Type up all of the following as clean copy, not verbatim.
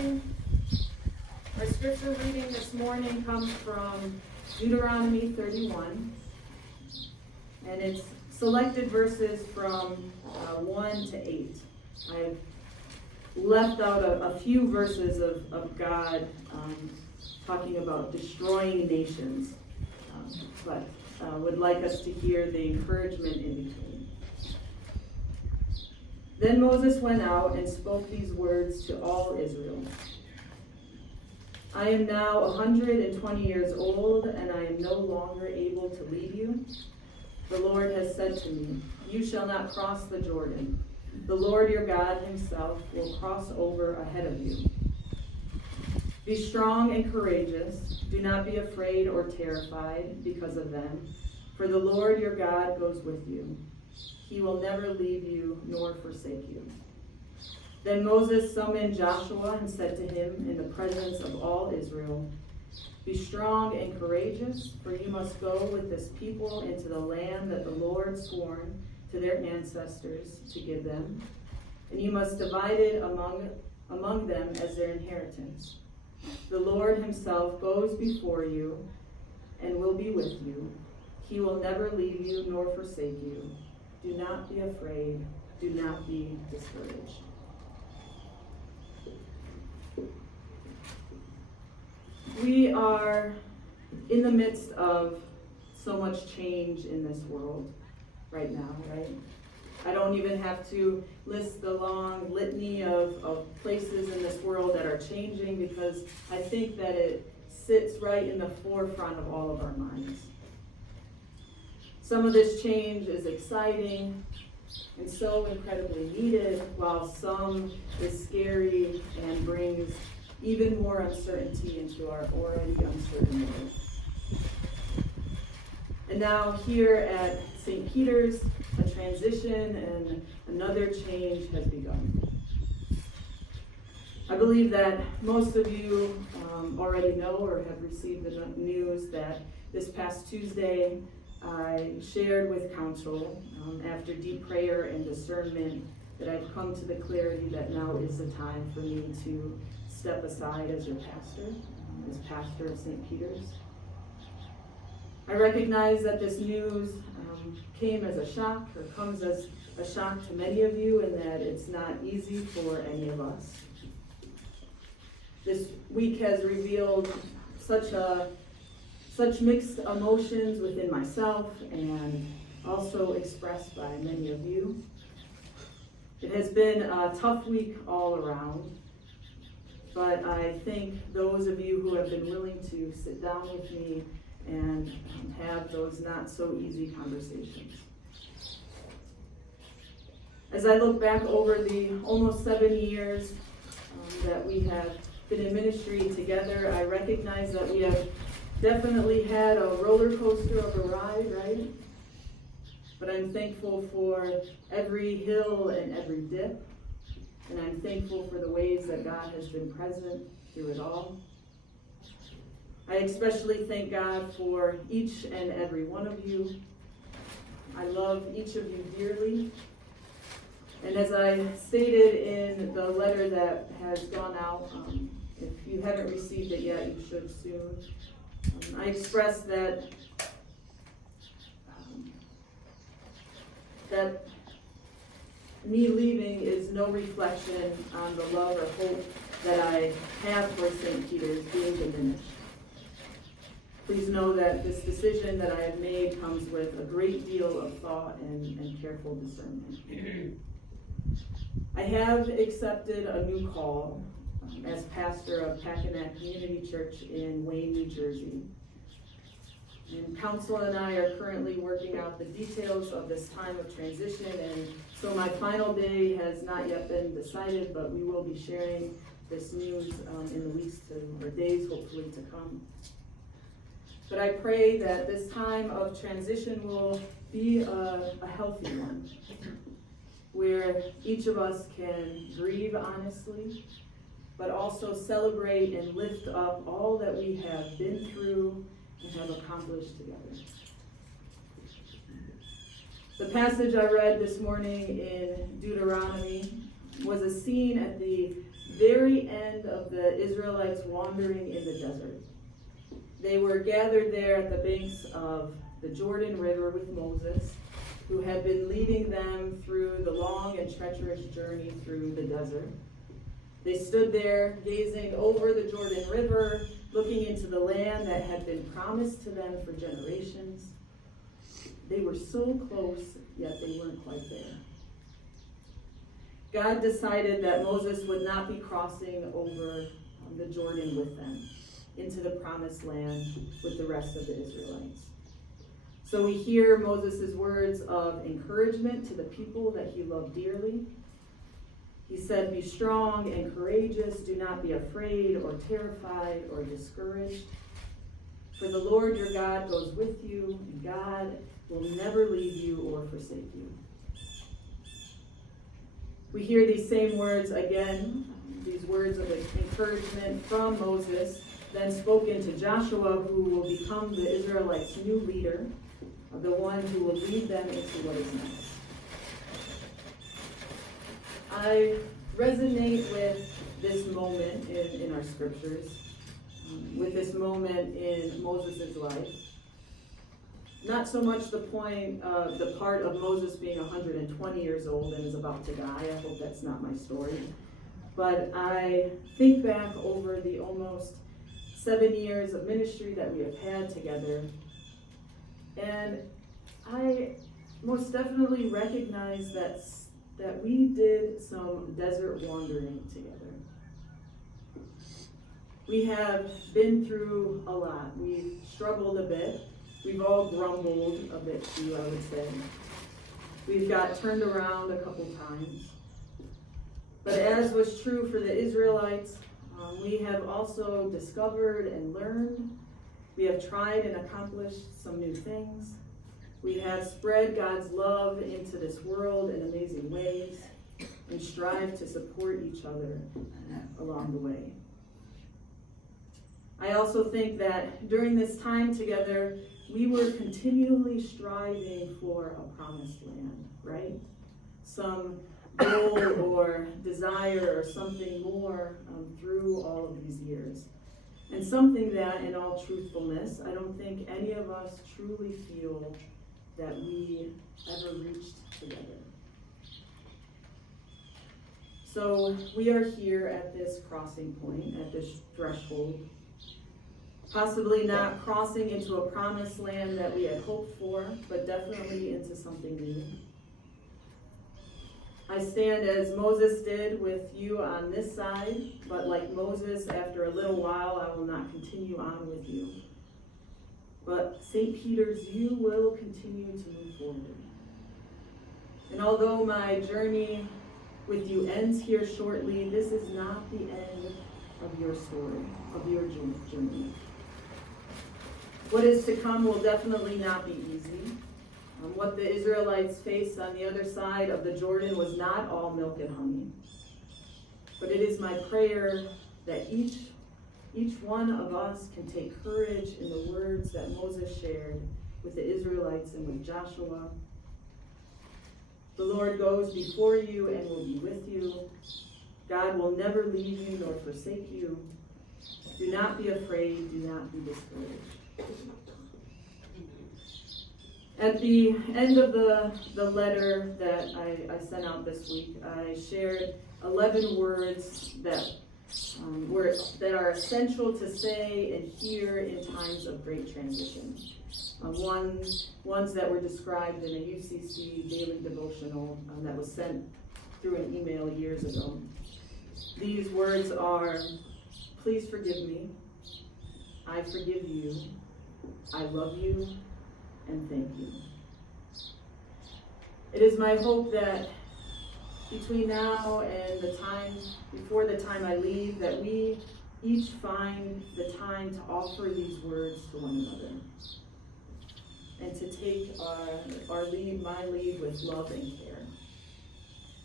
morning. Our scripture reading this morning comes from Deuteronomy 31, and it's selected verses from 1 to 8. I've left out a few verses of God talking about destroying nations, but would like us to hear the encouragement in between. Then Moses went out and spoke these words to all Israel. I am now 120 years old, and I am no longer able to lead you. The Lord has said to me, you shall not cross the Jordan. The Lord your God himself will cross over ahead of you. Be strong and courageous. Do not be afraid or terrified because of them, for the Lord your God goes with you. He will never leave you nor forsake you. Then Moses summoned Joshua and said to him in the presence of all Israel, be strong and courageous, for you must go with this people into the land that the Lord swore to their ancestors to give them, and you must divide it among them as their inheritance. The Lord himself goes before you and will be with you. He will never leave you nor forsake you. Do not be afraid. Do not be discouraged. We are in the midst of so much change in this world right now, right? I don't even have to list the long litany of places in this world that are changing, because I think that it sits right in the forefront of all of our minds. Some of this change is exciting and so incredibly needed, while some is scary and brings even more uncertainty into our already uncertain world. And now here at St. Peter's, a transition and another change has begun. I believe that most of you already know or have received the news that this past Tuesday I shared with council after deep prayer and discernment that I've come to the clarity that now is the time for me to step aside as your pastor, as pastor of St. Peter's. I recognize that this news came as a shock, or comes as a shock to many of you, and that it's not easy for any of us. This week has revealed such mixed emotions within myself, and also expressed by many of you. It has been a tough week all around, but I thank those of you who have been willing to sit down with me and have those not so easy conversations. As I look back over the almost 7 years that we have been in ministry together, I recognize that we have definitely had a roller coaster of a ride, right? But I'm thankful for every hill and every dip, and I'm thankful for the ways that God has been present through it all. I especially thank God for each and every one of you. I love each of you dearly. And as I stated in the letter that has gone out, if you haven't received it yet, you should soon. I express that me leaving is no reflection on the love or hope that I have for St. Peter's being diminished. Please know that this decision that I have made comes with a great deal of thought and careful discernment. I have accepted a new call as pastor of Packanack Community Church in Wayne, New Jersey. And council and I are currently working out the details of this time of transition, and so my final day has not yet been decided, but we will be sharing this news in the weeks or days hopefully to come. But I pray that this time of transition will be a healthy one, where each of us can grieve honestly, but also celebrate and lift up all that we have been through and have accomplished together. The passage I read this morning in Deuteronomy was a scene at the very end of the Israelites wandering in the desert. They were gathered there at the banks of the Jordan River with Moses, who had been leading them through the long and treacherous journey through the desert. They stood there gazing over the Jordan River, looking into the land that had been promised to them for generations. They were so close, yet they weren't quite there. God decided that Moses would not be crossing over the Jordan with them into the promised land with the rest of the Israelites. So we hear Moses' words of encouragement to the people that he loved dearly. He said, "Be strong and courageous. Do not be afraid or terrified or discouraged. For the Lord your God goes with you, and God will never leave you or forsake you." We hear these same words again, these words of encouragement from Moses, then spoken to Joshua, who will become the Israelites' new leader, the one who will lead them into what is next. I resonate with this moment in our scriptures, with this moment in Moses' life. Not so much the part of Moses being 120 years old and is about to die. I hope that's not my story. But I think back over the almost 7 years of ministry that we have had together, and I most definitely recognize that we did some desert wandering together. We have been through a lot. We've struggled a bit. We've all grumbled a bit too, I would say. We've got turned around a couple times. But as was true for the Israelites, we have also discovered and learned. We have tried and accomplished some new things. We have spread God's love into this world in amazing ways and strive to support each other along the way. I also think that during this time together, we were continually striving for a promised land, right? Some goal or desire or something more through all of these years. And something that, in all truthfulness, I don't think any of us truly feel that we ever reached together. So we are here at this crossing point, at this threshold, possibly not crossing into a promised land that we had hoped for, but definitely into something new. I stand as Moses did with you on this side, but like Moses, after a little while, I will not continue on with you. But St. Peter's, you will continue to move forward. And although my journey with you ends here shortly, this is not the end of your story, of your journey. What is to come will definitely not be easy. What the Israelites faced on the other side of the Jordan was not all milk and honey. But it is my prayer that each one of us can take courage in the words that Moses shared with the Israelites and with Joshua. The Lord goes before you and will be with you. God will never leave you nor forsake you. Do not be afraid, do not be discouraged. At the end of the letter that I sent out this week, I shared 11 words that are essential to say and hear in times of great transition. Ones that were described in a UCC daily devotional that was sent through an email years ago. These words are, please forgive me, I forgive you, I love you, and thank you. It is my hope that between now and before the time I leave, that we each find the time to offer these words to one another and to take my lead with love and care.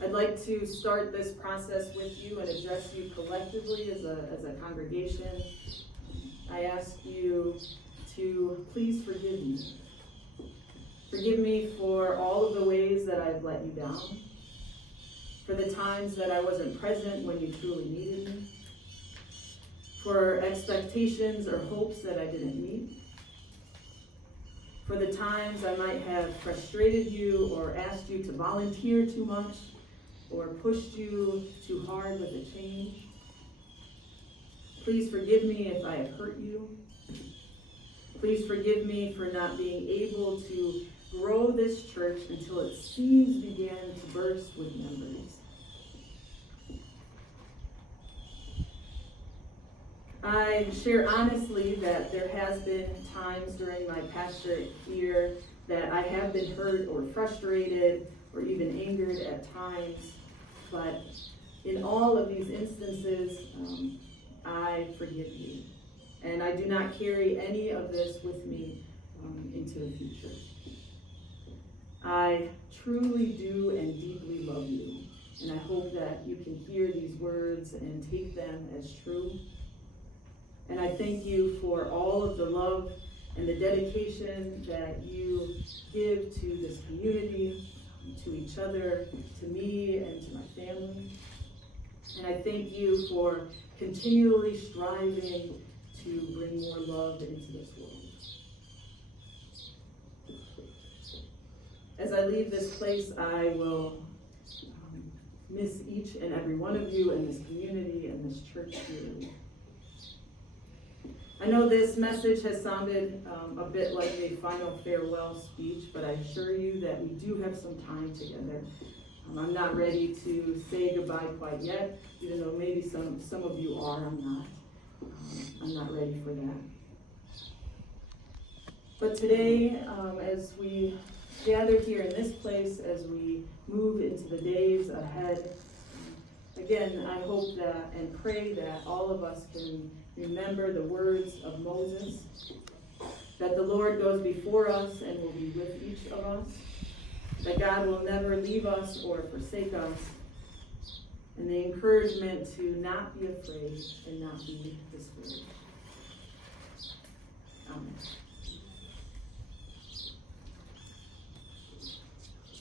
I'd like to start this process with you and address you collectively as a congregation. I ask you to please forgive me. Forgive me for all of the ways that I've let you down. for the times that I wasn't present when you truly needed me, for expectations or hopes that I didn't meet, for the times I might have frustrated you or asked you to volunteer too much or pushed you too hard with a change. Please forgive me if I have hurt you. Please forgive me for not being able to grow this church until its seams began to burst with members. I share honestly that there has been times during my pastorate here that I have been hurt or frustrated or even angered at times, but in all of these instances, I forgive you. And I do not carry any of this with me into the future. I truly do and deeply love you, and I hope that you can hear these words and take them as true. And I thank you for all of the love and the dedication that you give to this community, to each other, to me, and to my family. And I thank you for continually striving to bring more love into this world. As I leave this place, I will miss each and every one of you in this community and this church dearly. I know this message has sounded a bit like a final farewell speech, but I assure you that we do have some time together. I'm not ready to say goodbye quite yet, even though maybe some of you are. I'm not. I'm not ready for that. But today, as we gather here in this place, as we move into the days ahead, again, I hope that and pray that all of us can remember the words of Moses, that the Lord goes before us and will be with each of us, that God will never leave us or forsake us, and the encouragement to not be afraid and not be discouraged.